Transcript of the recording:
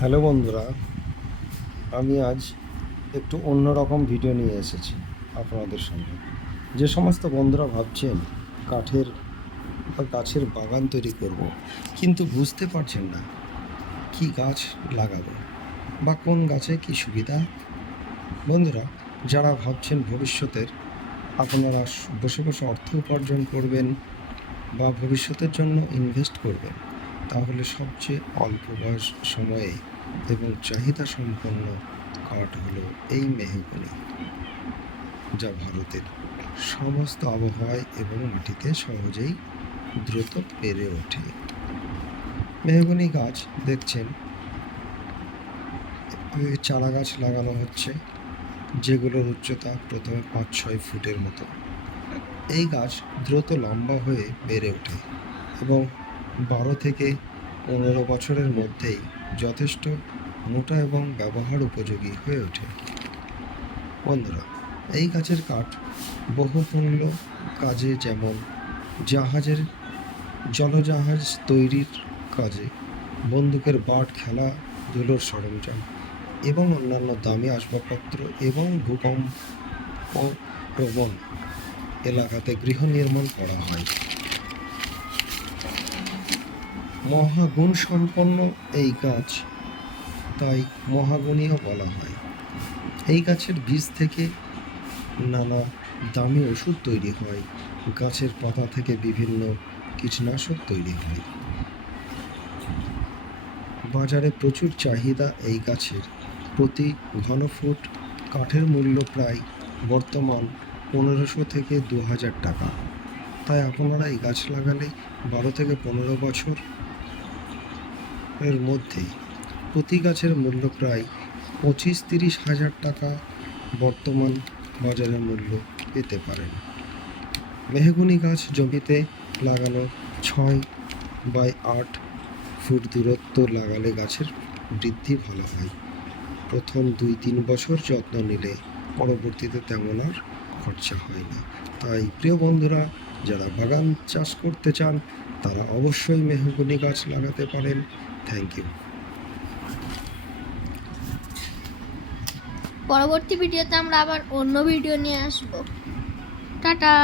Hello বন্ধুরা, আমি আজ একটু অন্যরকম ভিডিও নিয়ে এসেছি আপনাদের সঙ্গে। যে সমস্ত বন্ধুরা ভাবছেন কাঠের বা গাছের বাগান তৈরি করব, কিন্তু বুঝতে পারছেন না কি গাছ লাগাবো বা কোন গাছে কি সুবিধা। বন্ধুরা, যারা ভাবছেন ভবিষ্যতের, আপনারা বসে বসে অর্থ উপার্জন করবেন বা ভবিষ্যতের জন্য ইনভেস্ট করবেন। তাহলে সবচেয়ে অল্প বয়স সময়ে এবং চাহিদা সম্পন্ন কাঠ হলো এই মেহগনি, যা ভারতের সমস্ত আবহাওয়ায় এবং মাটিতে সহজেই দ্রুত পেরে ওঠে। মেহগনি গাছ, দেখছেন চারা গাছ লাগানো হচ্ছে, যেগুলোর উচ্চতা প্রথমে পাঁচ ছয় ফুটের মতো। এই গাছ দ্রুত লম্বা হয়ে বেড়ে ওঠে এবং বারো থেকে পনেরো বছরের মধ্যেই যথেষ্ট মোটা এবং ব্যবহার উপযোগী হয়ে ওঠে। বন্ধুরা, এই গাছের কাঠ বহুমূল্য কাজে যেমন জাহাজের জলজাহাজ তৈরির কাজে, বন্দুকের বাট খেলাধুলোর সরঞ্জাম এবং অন্যান্য দামি আসবাবপত্র এবং ভূকম্প প্রবণ এলাকাতে গৃহ নির্মাণ করা হয়। মহাগুণ সম্পন্ন এই গাছ, তাই মহাগুণীয় বলা হয়। এই গাছের বীজ থেকে নানা দামি ওষুধ তৈরি হয়। গাছের পাতা থেকে বিভিন্ন কীটনাশক তৈরি হয়। বাজারে প্রচুর চাহিদা এই গাছের। প্রতি ঘনফুট কাঠের মূল্য প্রায় বর্তমান পনেরোশো থেকে দু হাজার টাকা। তাই আপনারা এই গাছ লাগালে বারো থেকে পনেরো বছর এর মধ্যে প্রতি গাছের মূল্য প্রায় পঁচিশ তিরিশ হাজার টাকা বর্তমান বাজারের মূল্য পেতে পারেন। মেহগুনি গাছ জমিতে লাগানো ছয় বাই আট ফুট দূরত্ব লাগালে গাছের বৃদ্ধি ভালো হয়। প্রথম দুই তিন বছর যত্ন নিলে পরবর্তীতে তেমন আর খরচা হয় না। তাই প্রিয় বন্ধুরা যারা বাগান চাষ করতে চান, তারা অবশ্যই মেহগুনি গাছ লাগাতে পারেন। থ্যাংক ইউ পরবর্তী ভিডিওতে আমরা আবার অন্য ভিডিও নিয়ে আসব। টাটা!